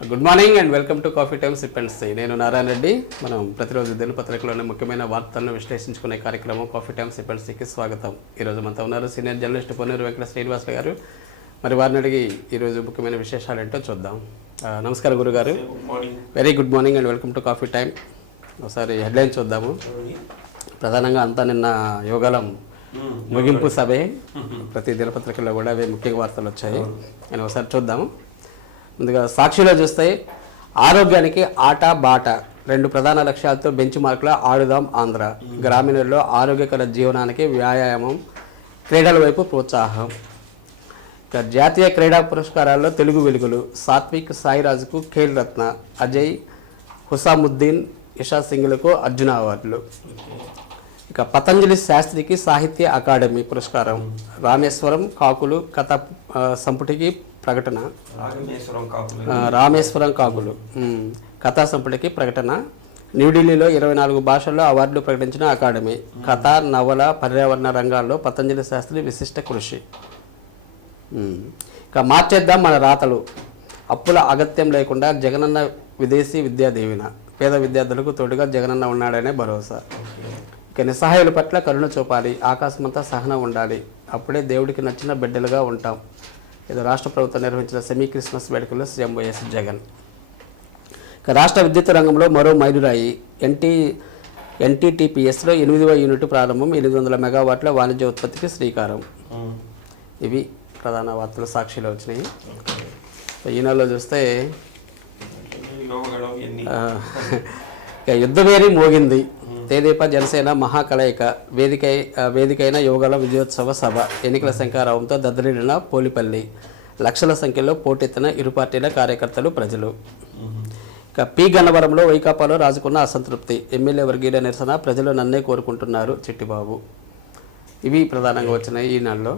Good morning and welcome to coffee time SIP and stay. నేను నారాయణ రెడ్డి. మనం ప్రతిరోజు దినపత్రికలోని ముఖ్యమైన వార్తలను విశ్లేషించుకునే కార్యక్రమం కాఫీ టైమ్ సిప్ అండ్ స్టేకి స్వాగతం. ఈరోజు మనతో ఉన్నారు సీనియర్ జర్నలిస్ట్ పొన్నూరు వెంకట శ్రీనివాస గారు. మరి వారిని అడిగి ఈరోజు ముఖ్యమైన విశేషాలు ఏంటో చూద్దాం. నమస్కారం గురుగారు. Very good morning and welcome to coffee time. ఒకసారి హెడ్లైన్ చూద్దాము. ప్రధానంగా అంతా నిన్న యోగాలం ముగింపు సభే, ప్రతి దినపత్రికల్లో కూడా అవే ముఖ్య వార్తలు వచ్చాయి. నేను ఒకసారి చూద్దాము. ముందుగా సాక్షిలో చూస్తే ఆరోగ్యానికి ఆట బాట, 2 ప్రధాన లక్ష్యాలతో బెంచ్ మార్కుల ఆడుదాం ఆంధ్ర. గ్రామీణుల్లో ఆరోగ్యకర జీవనానికి వ్యాయామం, క్రీడల వైపు ప్రోత్సాహం. ఇక జాతీయ క్రీడా పురస్కారాల్లో తెలుగు వెలుగులు. సాత్విక్ సాయిరాజుకు ఖేల్ రత్న, అజయ్ హుసాముద్దీన్, ఇషా సింగ్లకు అర్జున అవార్డులు. ఇక పతంజలి శాస్త్రికి సాహిత్య అకాడమీ పురస్కారం. రామేశ్వరం కాకులు కథ సంపుటికి ప్రకటన. రామేశ్వరం కాకులు కథా సంపుటికి ప్రకటన. న్యూఢిల్లీలో 24 భాషల్లో అవార్డులు ప్రకటించిన అకాడమీ. కథ, నవల, పర్యావరణ రంగాల్లో పతంజలి శాస్త్రి విశిష్ట కృషి. ఇక మార్చేద్దాం మన రాతలు. అప్పుల అగత్యం లేకుండా జగనన్న విదేశీ విద్యా దీవెన. పేద విద్యార్థులకు తోడుగా జగనన్న ఉన్నాడనే భరోసా. ఇక నిస్సహాయుల పట్ల కరుణ చూపాలి, ఆకాశమంతా సహనం ఉండాలి, అప్పుడే దేవుడికి నచ్చిన బిడ్డలుగా ఉంటాం. ఇది రాష్ట్ర ప్రభుత్వం నిర్వహించిన సెమీ క్రిస్మస్ వేడుకల్లో సీఎం వైఎస్ జగన్. ఇక రాష్ట్ర విద్యుత్ రంగంలో మరో మైలురాయి. ఎన్టీటీపీఎస్లో 8వ యూనిట్ ప్రారంభం. 800 మెగావాట్ల వాణిజ్య ఉత్పత్తికి శ్రీకారం. ఇవి ప్రధాన వార్తలు సాక్షిలో వచ్చినాయి. ఈనాడులో చూస్తే ఇక యుద్ధవేరి మోగింది. తెదేపా జనసేన మహాకలయిక. వేదికైన యువగల విజయోత్సవ సభ. ఎన్నికల శంఖారావంతో దద్దరిల్లిన పోలిపల్లి. లక్షల సంఖ్యలో పోటెత్తిన ఇరు పార్టీల కార్యకర్తలు, ప్రజలు. ఇక పి గన్నవరంలో వైకాపాలో రాజుకున్న అసంతృప్తి. ఎమ్మెల్యే వర్గీయుల నిరసన. ప్రజలు నన్నే కోరుకుంటున్నారు చిట్టిబాబు. ఇవి ప్రధానంగా వచ్చినాయి ఈనాడులో.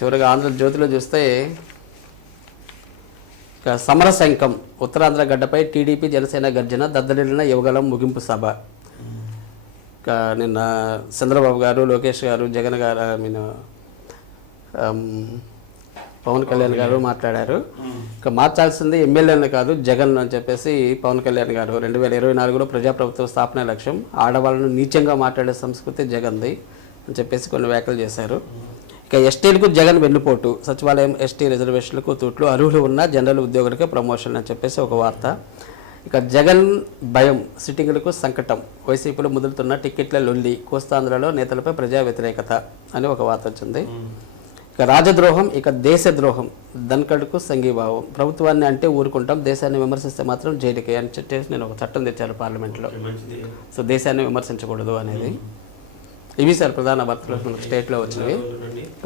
చివరిగా ఆంధ్రజ్యోతిలో చూస్తే సమరశంఖం. ఉత్తరాంధ్ర గడ్డపై టీడీపీ జనసేన గర్జన. దద్దరిల్లిన యువగలం ముగింపు సభ. నిన్న చంద్రబాబు గారు, లోకేష్ గారు, జగన్ గారు, పవన్ కళ్యాణ్ గారు మాట్లాడారు. ఇక మార్చాల్సింది ఎమ్మెల్యేలను కాదు జగన్ అని చెప్పేసి పవన్ కళ్యాణ్ గారు 2024లో ప్రజాప్రభుత్వ స్థాపన లక్ష్యం, ఆడవాళ్ళను నీచంగా మాట్లాడే సంస్కృతి జగన్ది అని చెప్పేసి కొన్ని వ్యాఖ్యలు చేశారు. ఇక ఎస్టీలకు జగన్ వెన్నుపోటు. సచివాలయం ఎస్టీ రిజర్వేషన్లకు తూట్లు. అర్హులు ఉన్న జనరల్ ఉద్యోగులకే ప్రమోషన్ అని చెప్పేసి ఒక వార్త. ఇక జగన్ భయం, సిట్టింగులకు సంకటం. వైసీపీలో ముదులుతున్న టిక్కెట్ల లొల్లి. కోస్తాంధ్రలో నేతలపై ప్రజా వ్యతిరేకత అని ఒక వార్త వచ్చింది. ఇక రాజద్రోహం, ఇక దేశద్రోహం. ధన్కడ్కు సంఘీభావం. ప్రభుత్వాన్ని అంటే ఊరుకుంటాం, దేశాన్ని విమర్శిస్తే మాత్రం జైలుకే అని చెప్పేసి నేను ఒక చట్టం తెచ్చాను పార్లమెంట్లో. సో దేశాన్ని విమర్శించకూడదు అనేది. ఇవి సార్ ప్రధాన వార్తలు మనకు స్టేట్లో వచ్చినవి.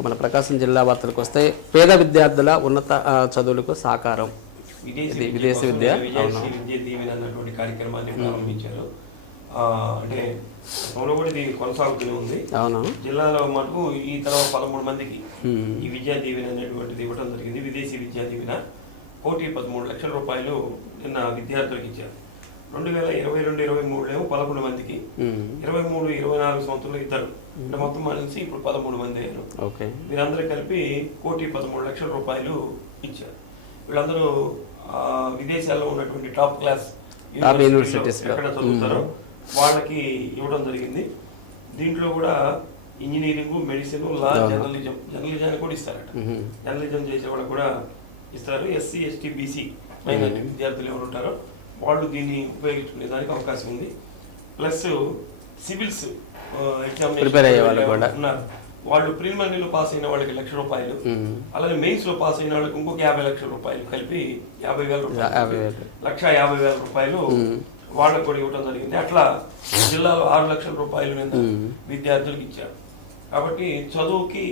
మన ప్రకాశం జిల్లా వార్తలకు వస్తే పేద విద్యార్థుల ఉన్నత చదువులకు సాకారం. విదేశీ విద్య దీవెన అన్నటువంటి కార్యక్రమాన్ని ప్రారంభించారు. అంటే కూడా దీన్ని కొనసాగుతూనే ఉంది. అవును. జిల్లాలో మటుకు ఈ తర్వాత 13 మందికి ఈ విద్యా దీవెన అనేటువంటిది ఇవ్వడం జరిగింది. విదేశీ విద్యా దీవెన 1,13 లక్షల రూపాయలు నిన్న విద్యార్థులకు ఇచ్చారు. 2022-23 11 మందికి, 23-24 సంవత్సరంలో 2, అంటే మొత్తం కలిసి ఇప్పుడు 13 మంది అయ్యారు. వీరందరూ కలిపి 1,13 లక్షల రూపాయలు ఇచ్చారు. వీళ్ళందరూ విదేశాల్లో ఉన్నటువంటి టాప్ క్లాస్ యూనివర్సిటీస్ ఎక్కడ చదువుతారో వాళ్ళకి ఇవ్వడం జరిగింది. దీంట్లో కూడా ఇంజనీరింగ్, మెడిసిన్, లా, జర్నలిజాన్ని కూడా ఇస్తారట. జర్నలిజం చేసే వాళ్ళకి కూడా ఇస్తారు. ఎస్సీ, ఎస్టీ, బీసీ మైనారిటీ విద్యార్థులు ఎవరు ఉంటారో వాళ్ళు దీన్ని ఉపయోగించుకునే దానికి అవకాశం ఉంది. ప్లస్ సివిల్స్ ఎగ్జామినేషన్ ఉన్నారు, వాళ్ళు ప్రిలిమినరీలో పాస్ అయిన వాళ్ళకి 1,00,000 రూపాయలు, అలాగే మెయిన్స్ లో పాస్ అయిన వాళ్ళకి ఇంకొక 50 లక్షల రూపాయలు, కలిపి 50,000 రూపాయలు, 1,50,000 రూపాయలు వాళ్ళకు కూడా ఇవ్వడం జరిగింది. అట్లా జిల్లాలో 6 లక్షల రూపాయలు మీద విద్యార్థులకు ఇచ్చారు. కాబట్టి చదువుకి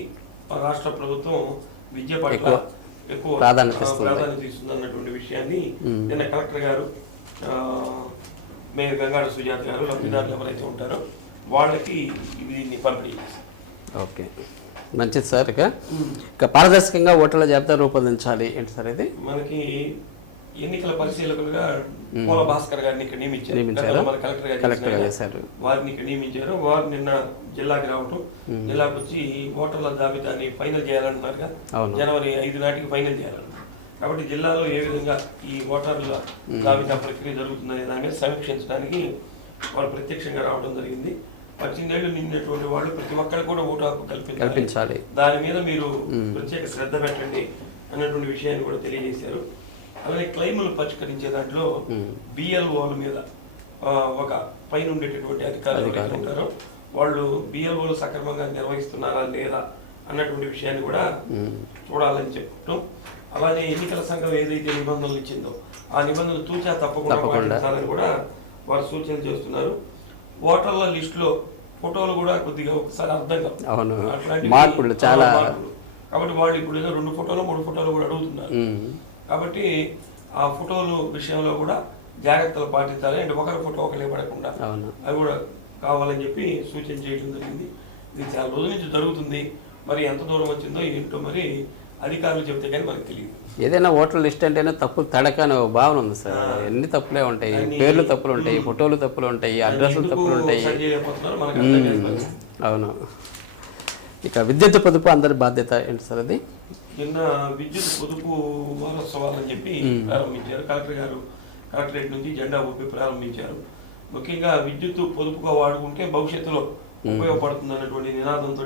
రాష్ట్ర ప్రభుత్వం విద్య పట్ల ఎక్కువ ప్రాధాన్యత ఇస్తుంది అన్నటువంటి విషయాన్ని నిన్న కలెక్టర్ గారు, మేయర్ గంగాడ సుజాత గారు, లబ్ధిదారులు ఎవరైతే ఉంటారో వాళ్ళకి దీన్ని పంపిణీ చేశారు. ఓకే, మంచిది సార్. ఇక పారదర్శకంగా ఓటర్ల జాబితా రూపొందించాలి ఏంటి సార్ ఇది? మనకి ఎన్నికల పరిశీలకులుగా పోల భాస్కర్ గారిని ఇక్కడ నియమించారు. కలెక్టర్ గారు చేశారు. వారిని ఇక్కడ నియమించారు. వారు నిన్న జిల్లాకి రావటం, జిల్లాకు వచ్చి ఓటర్ల జాబితాని ఫైనల్ చేయాలంటున్నారుగా, జనవరి 5 నాటికి ఫైనల్ చేయాలన్నారు. కాబట్టి జిల్లాలో ఏ విధంగా ఈ ఓటర్ల జాబితా ప్రక్రియ జరుగుతుందనే దాని మీద సమీక్షించడానికి వాళ్ళు ప్రత్యక్షంగా రావడం జరిగింది. 18 ఏళ్ళు నిండినటువంటి వాళ్ళు ప్రతి ఒక్కరికి కూడా ఓటు హక్కు కల్పించాలి, దాని మీద మీరు ప్రత్యేక శ్రద్ధ పెట్టండి అన్నటువంటి విషయాన్ని కూడా తెలియజేశారు. అలాగే క్లైములు పరిష్కరించే దాంట్లో బిఎల్ఓల మీద ఒక పైన ఉండేటటువంటి అధికారులు ఉంటారు, వాళ్ళు బిఎల్ఓలు సక్రమంగా నిర్వహిస్తున్నారా లేదా అన్నటువంటి విషయాన్ని కూడా చూడాలని చెప్పుకుంటాం. అలానే ఎన్నికల సంఘం ఏదైతే నిబంధనలు ఇచ్చిందో ఆ నిబంధనలు తూచా తప్పకుండా పాటించాలని కూడా వారు సూచన చేస్తున్నారు. ఓటర్ల లిస్టులో ఫోటోలు కూడా కొద్దిగా ఒకసారి అర్థం కావు, అట్లాంటి మార్పులు చాలా. కాబట్టి వాళ్ళు ఇప్పుడు ఏదో 2 ఫోటోలు 3 ఫోటోలు కూడా అడుగుతున్నారు. కాబట్టి ఆ ఫోటోలు విషయంలో కూడా జాగ్రత్తలు పాటించాలి. అంటే ఒకరి ఫోటో ఒకరే పడకుండా అవి కూడా కావాలని చెప్పి సూచన చేయడం జరిగింది. ఇది చాలా రోజుల నుంచి జరుగుతుంది. మరి ఎంత దూరం వచ్చిందో ఏంటో మరి అధికారులు చెప్తే కానీ మనకు తెలియదు. ఏదైనా ఓటర్ లిస్ట్ అంటేనే తప్పులు తడక అనే భావన ఉంది సార్. ఎన్ని తప్పులే ఉంటాయి, పేర్లు తప్పులు ఉంటాయి, ఫోటోలు తప్పులు ఉంటాయి, అడ్రస్లు తప్పులు ఉంటాయి. అవును. ఇక విద్యుత్ పొదుపు అందరి బాధ్యత ఏంటి సార్? అది నిన్న విద్యుత్ పొదుపు వారోత్సవాలని చెప్పి ప్రారంభించారు. కలెక్టరేట్ నుంచి జెండా ఊపి ప్రారంభించారు. ముఖ్యంగా విద్యుత్ పొదుపుగా వాడుకుంటే భవిష్యత్తులో ఉపయోగపడుతుంది అన్నటువంటి నినాదంతో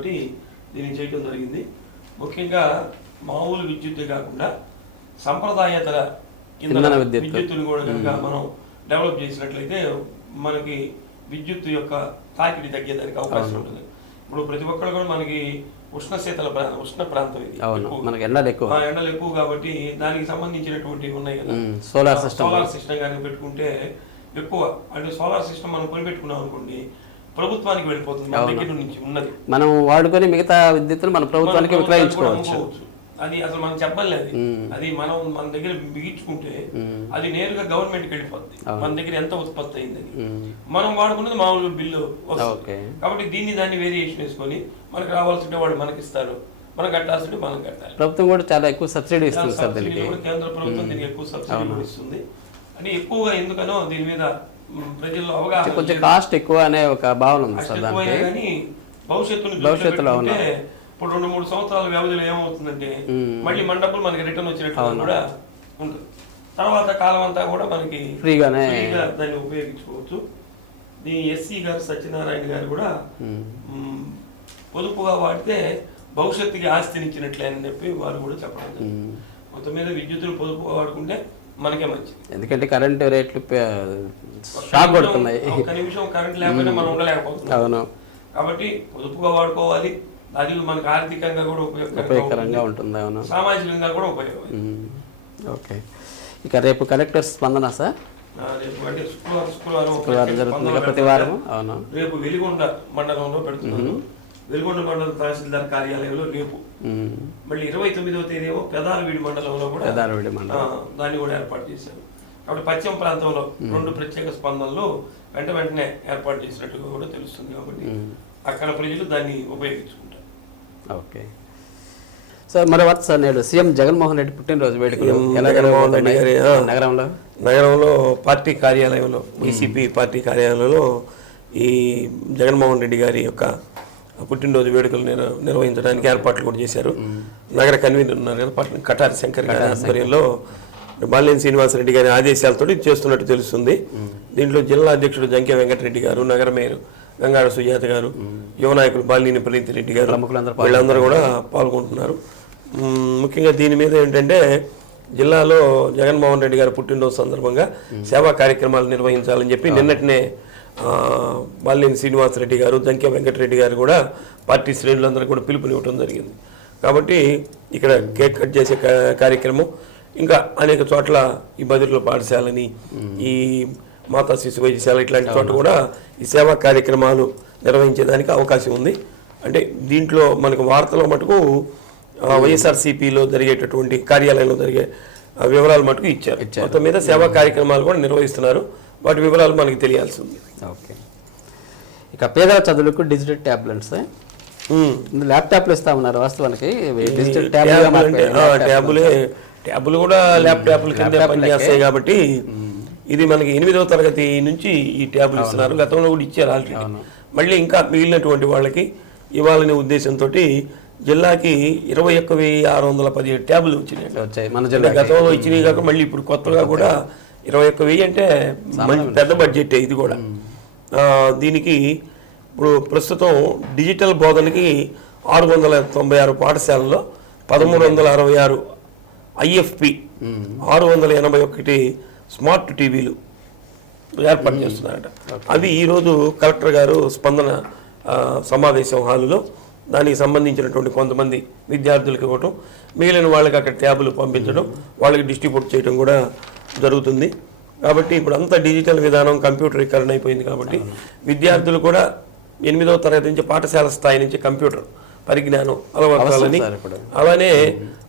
దీన్ని చేయడం జరిగింది. ముఖ్యంగా మామూలు విద్యుత్తే కాకుండా సంప్రదాయేతర ఇంధన విద్యుత్తుని కూడా కనుక మనం డెవలప్ చేసినట్లయితే మనకి విద్యుత్ యొక్క తాకిడి తగ్గేదానికి అవకాశం ఉంటుంది. ఇప్పుడు ప్రతి ఒక్కరు కూడా మనకి ఉష్ణ ప్రాంతం ఇది, ఎండలు ఎక్కువ కాబట్టి దానికి సంబంధించినటువంటి ఉన్నాయి కదా, సోలార్ సిస్టమ్ కానీ పెట్టుకుంటే ఎక్కువ, అంటే సోలార్ సిస్టమ్ మనం కొనిపెట్టుకున్నాం అనుకోండి ప్రభుత్వానికి వెళ్ళిపోతుంది. మన దగ్గర నుంచి ఉన్నది మనం వాడుకొని మిగతా విద్యుత్తులు మన ప్రభుత్వానికి విక్రయించుకోవచ్చు. అది అసలు మనం చెప్పలేదు. అది మనం మన దగ్గర బిగించుకుంటే అది నేరుగా గవర్నమెంట్కి వెళ్ళిపోద్ది. మన దగ్గర ఎంత ఉత్పత్తి అయింది మనం వాడుకున్నది మామూలు బిల్లు వస్తుంది. కాబట్టి దాన్ని వేరియేషన్ వేసుకొని మనకు రావాల్సింటే వాళ్ళు మనకి ఇస్తారు, మనం కట్టాల్సింటే మనం కట్టాలి. ప్రభుత్వం కూడా చాలా ఎక్కువ సబ్సిడీ ఇస్తుంది సార్ దీనికి. కేంద్ర ప్రభుత్వం దీనికి ఎక్కువ సబ్సిడీ ఇస్తుంది. అంటే ఎక్కువగా ఎందుకనో దీని మీద ప్రజల్లో అవగాహన, కొంచెం కాస్ట్ ఎక్కువ అనే ఒక భావన ఉంది సార్. కానీ భవిష్యత్తులో ఇప్పుడు 2-3 సంవత్సరాల వ్యవధిలో ఏమవుతుందంటే మళ్ళీ మన డబ్బులు మనకి రిటర్న్ వచ్చినట్టు కూడా ఉంటుంది. తర్వాత కాలం అంతా కూడా మనకి ఫ్రీగానే దాన్ని ఉపయోగించుకోవచ్చు. దీని ఎస్సీ గారు సత్యనారాయణ గారు కూడా పొదుపుగా వాడితే భవిష్యత్తుకి ఆస్తినిచ్చినట్లే అని చెప్పి వారు కూడా చెప్పడం. మొత్తం మీద విద్యుత్తును పొదుపుగా వాడుకుంటే మనకే మంచిది. ఎందుకంటే కరెంట్ రేట్లు షాక్ కొడుతున్నాయి. ఒక్క నిమిషం కరెంట్ లేకపోయినా మనం ఉండలేకపోతున్నాం. కాబట్టి పొదుపుగా వాడుకోవాలి. అది మనకు ఆర్థికంగా కూడా ఉపయోగకరంగా ఉంటుంది, సామాజికంగా కూడా ఉపయోగం. ఓకే. ఇక రేపు కలెక్టర్ స్పందన సార్? రేపు అంటే శుక్రవారం జరుగుతుంది ప్రతి వారం. అవును. రేపు వెలిగొండ మండలంలో పెడుతున్నాను. వెలిగొండ మండలం తహసీల్దార్ కార్యాలయంలో రేపు. మళ్ళీ 29వ తేదీ పెదాలవీడి మండలంలో కూడా దాన్ని కూడా ఏర్పాటు చేశారు. కాబట్టి పశ్చిమ ప్రాంతంలో 2 ప్రత్యేక స్పందనలు వెంటనే ఏర్పాటు చేసినట్టుగా కూడా తెలుస్తుంది. కాబట్టి అక్కడ ప్రజలు దాన్ని ఉపయోగించుకుంటారు. Okay sir. మరోవైపు సార్ నేడు సీఎం జగన్మోహన్ రెడ్డి పుట్టినరోజు వేడుకలు నగరంలో పార్టీ కార్యాలయంలో, వైసీపీ పార్టీ కార్యాలయంలో ఈ జగన్మోహన్ రెడ్డి గారి యొక్క పుట్టినరోజు వేడుకలు నిర్వహించడానికి ఏర్పాట్లు కూడా చేశారు. నగర కన్వీనర్ ఉన్నారు కదా కటారి శంకర్ గారి ఆధ్వర్యంలో బాలినేని శ్రీనివాసరెడ్డి గారి ఆదేశాలతో చేస్తున్నట్టు తెలుస్తుంది. దీంట్లో జిల్లా అధ్యక్షుడు జంకే వెంకటరెడ్డి గారు, నగర మేయర్ గంగాడ సుజాత గారు, యువ నాయకులు బాలినేని ప్రీతి రెడ్డి గారు, వీళ్ళందరూ కూడా పాల్గొంటున్నారు. ముఖ్యంగా దీని మీద ఏంటంటే జిల్లాలో జగన్మోహన్ రెడ్డి గారి పుట్టినరోజు సందర్భంగా సేవా కార్యక్రమాలు నిర్వహించాలని చెప్పి నిన్నటినే బాలినేని శ్రీనివాసరెడ్డి గారు, జంకే వెంకటరెడ్డి గారు కూడా పార్టీ శ్రేణులందరూ కూడా పిలుపునివ్వడం జరిగింది. కాబట్టి ఇక్కడ కేక్ కట్ చేసే కార్యక్రమం, ఇంకా అనేక చోట్ల ఈ బదిలీల పాఠశాలని, ఈ మాతా శిశు వైద్యశాల ఇట్లాంటి చోట కూడా ఈ సేవా కార్యక్రమాలు నిర్వహించేదానికి అవకాశం ఉంది. అంటే దీంట్లో మనకు వార్తలో మటుకు వైఎస్ఆర్సీపీలో జరిగేటటువంటి కార్యాలయంలో జరిగే వివరాలు మటుకు ఇచ్చారు. మొత్తం మీద సేవా కార్యక్రమాలు కూడా నిర్వహిస్తున్నారు. వాటి వివరాలు మనకి తెలియాల్సి ఉంది. ఓకే. ఇక పేదల చదువులకు డిజిటల్ ట్యాబ్లెట్స్, ల్యాప్టాప్లు ఇస్తా ఉన్నారు. వాస్తవానికి డిజిటల్ ట్యాబులు కూడా ల్యాప్టాప్లు కింద పనిచేస్తాయి. కాబట్టి ఇది మనకి 8వ తరగతి నుంచి ఈ ట్యాబులు ఇస్తున్నారు. గతంలో కూడా ఇచ్చారు ఆల్రెడీ. మళ్ళీ ఇంకా మిగిలినటువంటి వాళ్ళకి ఇవ్వాలనే ఉద్దేశంతో జిల్లాకి 21,617 ట్యాబ్లు వచ్చినాయి. వచ్చాయి మన జిల్లా. గతంలో ఇచ్చినాయి కాక మళ్ళీ ఇప్పుడు కొత్తగా కూడా 21,000 అంటే పెద్ద బడ్జెట్ ఇది కూడా. దీనికి ఇప్పుడు ప్రస్తుతం డిజిటల్ బోధనకి 696 పాఠశాలల్లో 1366 IFP 681 స్మార్ట్ టీవీలు ఏర్పాటు చేస్తున్నారట. అవి ఈరోజు కలెక్టర్ గారు స్పందన సమావేశం హాలులో దానికి సంబంధించినటువంటి కొంతమంది విద్యార్థులకు ఇవ్వటం, మిగిలిన వాళ్ళకి అక్కడ ట్యాబులు పంపించడం, వాళ్ళకి డిస్ట్రిబ్యూట్ చేయడం కూడా జరుగుతుంది. కాబట్టి ఇప్పుడు అంతా డిజిటల్ విధానం కంప్యూటరీకరణ అయిపోయింది. కాబట్టి విద్యార్థులు కూడా 8వ తరగతి నుంచి పాఠశాల స్థాయి నుంచి కంప్యూటర్ పరిజ్ఞానం అలవర్చాలని, అలానే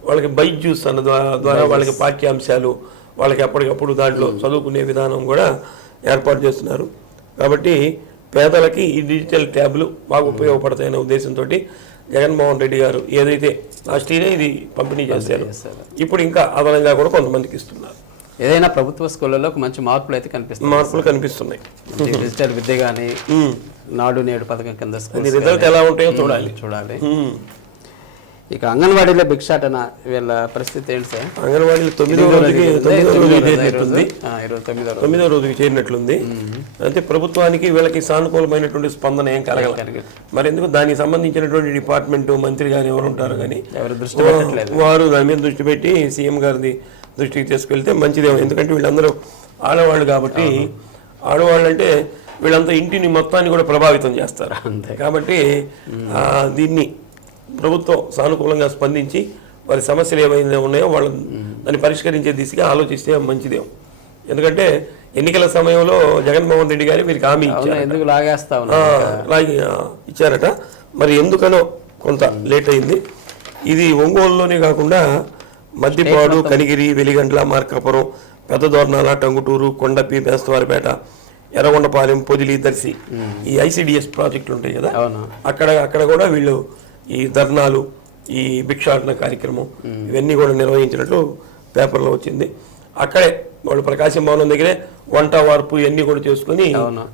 వాళ్ళకి బైజ్యూస్ అన్న ద్వారా వాళ్ళకి పాఠ్యాంశాలు వాళ్ళకి ఎప్పటికప్పుడు దాంట్లో చదువుకునే విధానం కూడా ఏర్పాటు చేస్తున్నారు. కాబట్టి పేదలకి ఈ డిజిటల్ ట్యాబ్లు బాగా ఉపయోగపడతాయనే ఉద్దేశంతో జగన్మోహన్ రెడ్డి గారు ఏదైతే లాస్ట్ ఇయర్ ఇది పంపిణీ చేశారు, ఇప్పుడు ఇంకా అదనంగా కూడా కొంతమందికి ఇస్తున్నారు. ఏదైనా ప్రభుత్వ స్కూళ్ళలో మంచి మార్పులు అయితే కనిపిస్తున్నాయి. డిజిటల్ విద్య కానీ నాడు నేడు పథకం కింద రిజల్ట్ ఎలా ఉంటాయో చూడాలి. ఇక అంగన్వాడీలో భిక్షాటన వీళ్ళ పరిస్థితి ఏంటి సార్? అంగన్వాడీలో 9వ రోజుకి చేరినట్లుంది. అయితే ప్రభుత్వానికి వీళ్ళకి సానుకూలమైనటువంటి స్పందన ఏం కలగలేదు. మరి ఎందుకు దానికి సంబంధించినటువంటి డిపార్ట్మెంట్ మంత్రి గారు ఎవరు ఉంటారు కానీ వారు దాని మీద దృష్టి పెట్టి సీఎం గారిది దృష్టికి తీసుకెళ్తే మంచిదేమో. ఎందుకంటే వీళ్ళందరూ ఆడవాళ్ళు కాబట్టి, ఆడవాళ్ళు అంటే వీళ్ళంతా ఇంటిని మొత్తాన్ని కూడా ప్రభావితం చేస్తారు. కాబట్టి దీన్ని ప్రభుత్వం సానుకూలంగా స్పందించి వారి సమస్యలు ఏమైనా ఉన్నాయో వాళ్ళు దాన్ని పరిష్కరించే దిశగా ఆలోచిస్తే మంచిదేమో. ఎందుకంటే ఎన్నికల సమయంలో జగన్మోహన్ రెడ్డి గారు వీరికి హామీ ఇచ్చారట. మరి ఎందుకనో కొంత లేట్ అయింది. ఇది ఒంగోలులోనే కాకుండా మద్దిపాడు, కనిగిరి, వెలిగండ్ల, మార్కాపురం, పెద్ద దోర్నాల, టంగుటూరు, కొండపి, బేస్తవారిపేట, ఎర్రగొండపాలెం, పొదిలి, దర్శి ఈ ICDS ప్రాజెక్టులు ఉంటాయి కదా, అక్కడ కూడా వీళ్ళు ఈ ధర్నాలు, ఈ భిక్షాటన కార్యక్రమం ఇవన్నీ కూడా నిర్వహించినట్లు పేపర్లో వచ్చింది. అక్కడే వాళ్ళు ప్రకాశం భవనం దగ్గరే వంట వార్పు ఇవన్నీ కూడా చేసుకుని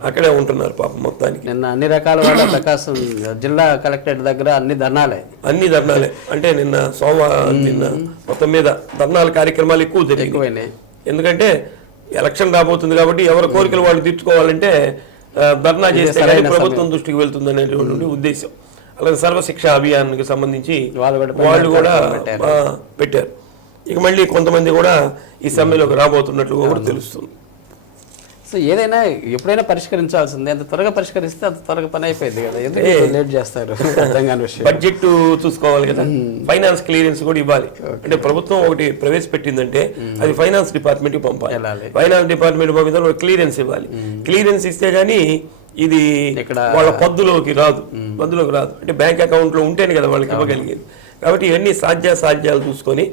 అక్కడే ఉంటున్నారు పాపం మొత్తానికి. నిన్న అన్ని రకాల ప్రకాశం జిల్లా కలెక్టరేట్ దగ్గర అన్ని ధర్నాలే అంటే నిన్న మొత్తం మీద ధర్నాల కార్యక్రమాలు ఎక్కువ జరిగాయి. ఎందుకంటే ఎలక్షన్ రాబోతుంది కాబట్టి ఎవరి కోరికలు వాళ్ళు తీర్చుకోవాలంటే ధర్నా చేస్తే ప్రభుత్వం దృష్టికి వెళ్తుంది అనేటువంటి ఉద్దేశం. అలాగే సర్వశిక్ష అభియాన్కి సంబంధించి వాళ్ళు కూడా పెట్టారు. ఇక మళ్ళీ కొంతమంది కూడా ఈ సమ్మెలోకి రాబోతున్నట్లు కూడా తెలుస్తుంది. సో ఏదైనా ఎప్పుడైనా పరిష్కరించాల్సిందే. ఎంత త్వరగా పరిష్కరిస్తే అంత త్వరగా పని అయిపోయింది కదా, ఎందుకు లేట్ చేస్తారు? బడ్జెట్ చూసుకోవాలి కదా, ఫైనాన్స్ క్లియరెన్స్ కూడా ఇవ్వాలి. అంటే ప్రభుత్వం ఒకటి ప్రవేశపెట్టిందంటే అది ఫైనాన్స్ డిపార్ట్మెంట్కి పంపాలి. ఫైనాన్స్ డిపార్ట్మెంట్ పంపితే క్లియరెన్స్ ఇవ్వాలి. క్లియరెన్స్ ఇస్తే గానీ ఇది వాళ్ళ పద్దులోకి రాదు. అంటే బ్యాంక్ అకౌంట్ లో ఉంటేనే కదా వాళ్ళకి ఇవ్వగలిగేది. కాబట్టి ఇవన్నీ సాధ్యాలు చూసుకొని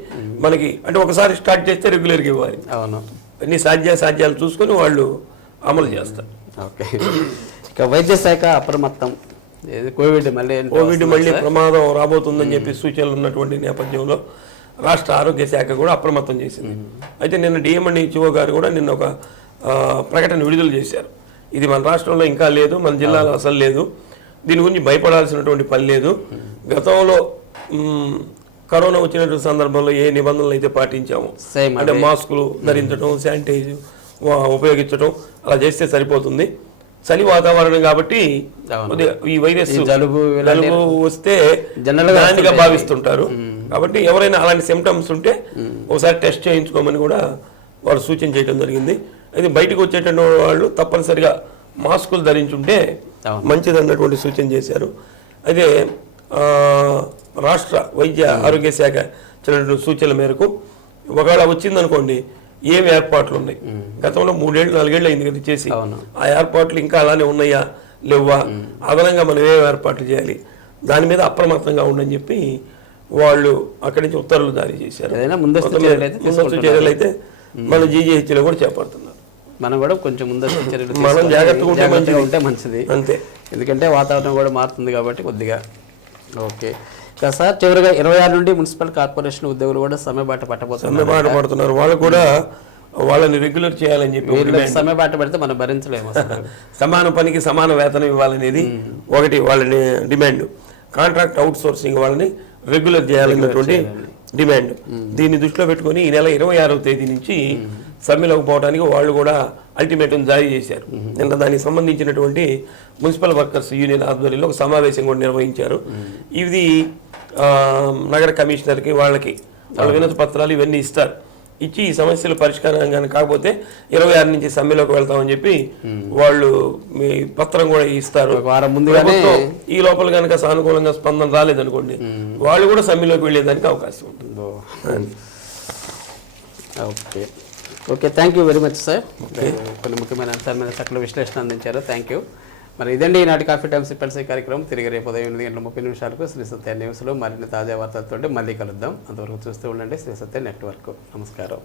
మనకి అంటే ఒకసారి స్టార్ట్ చేస్తే రెగ్యులర్గా ఇవ్వాలి. అన్ని సాధ్యాలు చూసుకొని వాళ్ళు అమలు చేస్తారు. ఓకే. ఇక వైద్య శాఖ అప్రమత్తం, కోవిడ్ మళ్ళీ ప్రమాదం రాబోతుందని చెప్పి సూచనలు ఉన్నటువంటి నేపథ్యంలో రాష్ట్ర ఆరోగ్య శాఖ కూడా అప్రమత్తం చేసింది. అయితే నిన్న DMHO గారు కూడా నిన్న ఒక ప్రకటన విడుదల చేశారు. ఇది మన రాష్ట్రంలో ఇంకా లేదు, మన జిల్లాలో అసలు లేదు, దీని గురించి భయపడాల్సినటువంటి పని లేదు. గతంలో కరోనా వచ్చినటువంటి సందర్భంలో ఏ నిబంధనలు అయితే పాటించామో అంటే మాస్కులు ధరించడం, శానిటైజ్ ఉపయోగించడం అలా చేస్తే సరిపోతుంది. చలి వాతావరణం కాబట్టి ఈ వైరస్ జలుబు వస్తే దానిగా భావిస్తుంటారు. కాబట్టి ఎవరైనా అలాంటి సిమ్టమ్స్ ఉంటే ఒకసారి టెస్ట్ చేయించుకోమని కూడా వారు సూచన చేయడం జరిగింది. అయితే బయటకు వచ్చేటువంటి వాళ్ళు తప్పనిసరిగా మాస్కులు ధరించుంటే మంచిది అన్నటువంటి సూచన చేశారు. అయితే రాష్ట్ర వైద్య ఆరోగ్య శాఖ ఇచ్చినటువంటి సూచనల మేరకు ఒకవేళ వచ్చిందనుకోండి ఏమి ఏర్పాట్లు ఉన్నాయి, గతంలో 3-4 అయింది కదా చేసి, ఆ ఏర్పాట్లు ఇంకా అలానే ఉన్నాయా లేవా, అదనంగా మనం ఏం ఏర్పాట్లు చేయాలి, దాని మీద అప్రమత్తంగా ఉండని చెప్పి వాళ్ళు అక్కడి నుంచి ఉత్తర్వులు జారీ చేశారు. ముందస్తు చర్యలు అయితే మన GGHలో కూడా చేపడుతున్నారు. మనం కూడా కొంచెం ముందస్తు చర్యలు మనం జాగ్రత్తగా ఉంటే మంచిది అంతే. ఎందుకంటే వాతావరణం కూడా మారుతుంది కాబట్టి కొద్దిగా. ఓకే. ఇంకా సార్ చివరిగా 26 నుండి మున్సిపల్ కార్పొరేషన్ ఉద్యోగులు కూడా సమ్మె బాట పడుతున్నారు. వాళ్ళు కూడా వాళ్ళని రెగ్యులర్ చేయాలని చెప్పి సమ్మె బాట పడితే మనం భరించలేము. సమాన పనికి సమాన వేతనం ఇవ్వాలనేది ఒకటి వాళ్ళని డిమాండ్. కాంట్రాక్ట్ అవుట్ సోర్సింగ్ వాళ్ళని రెగ్యులర్ చేయాలన్నటువంటి డిమాండ్. దీన్ని దృష్టిలో పెట్టుకొని ఈ నెల 26వ తేదీ నుంచి సమ్మెలోకి పోవడానికి వాళ్ళు కూడా అల్టిమేటం జారీ చేశారు. నిన్న దానికి సంబంధించినటువంటి మున్సిపల్ వర్కర్స్ యూనియన్ ఆధ్వర్యంలో ఒక సమావేశం కూడా నిర్వహించారు. ఇది నగర కమిషనర్కి వాళ్ళ వినతి పత్రాలు ఇవన్నీ ఇస్తారు. ఇచ్చి ఈ సమస్యల పరిష్కారం కానీ కాకపోతే 26 నుంచి సమ్మెలోకి వెళ్తామని చెప్పి వాళ్ళు మీ పత్రం కూడా ఇస్తారు. వారం ముందుగానే ఈ లోపల కనుక సానుకూలంగా స్పందన రాలేదనుకోండి వాళ్ళు కూడా సమ్మెలోకి వెళ్ళేదానికి అవకాశం ఉంటుంది. Okay okay, thank you very much sir. కొన్ని ముఖ్యమైన అంశాల చక్కల విశ్లేషణ అందించారు. Thank you. మరి ఇదండి ఈనాటి కాఫీ టైమ్ సిపెండ్స్ కార్యక్రమం. తిరిగి రేపు ఉదయం 8:30 శ్రీ సత్య న్యూస్లో మరిన్ని తాజా వార్తలతో మళ్ళీ కలుద్దాం. అంతవరకు చూస్తూ ఉండండి శ్రీ సత్య నెట్వర్క్. నమస్కారం.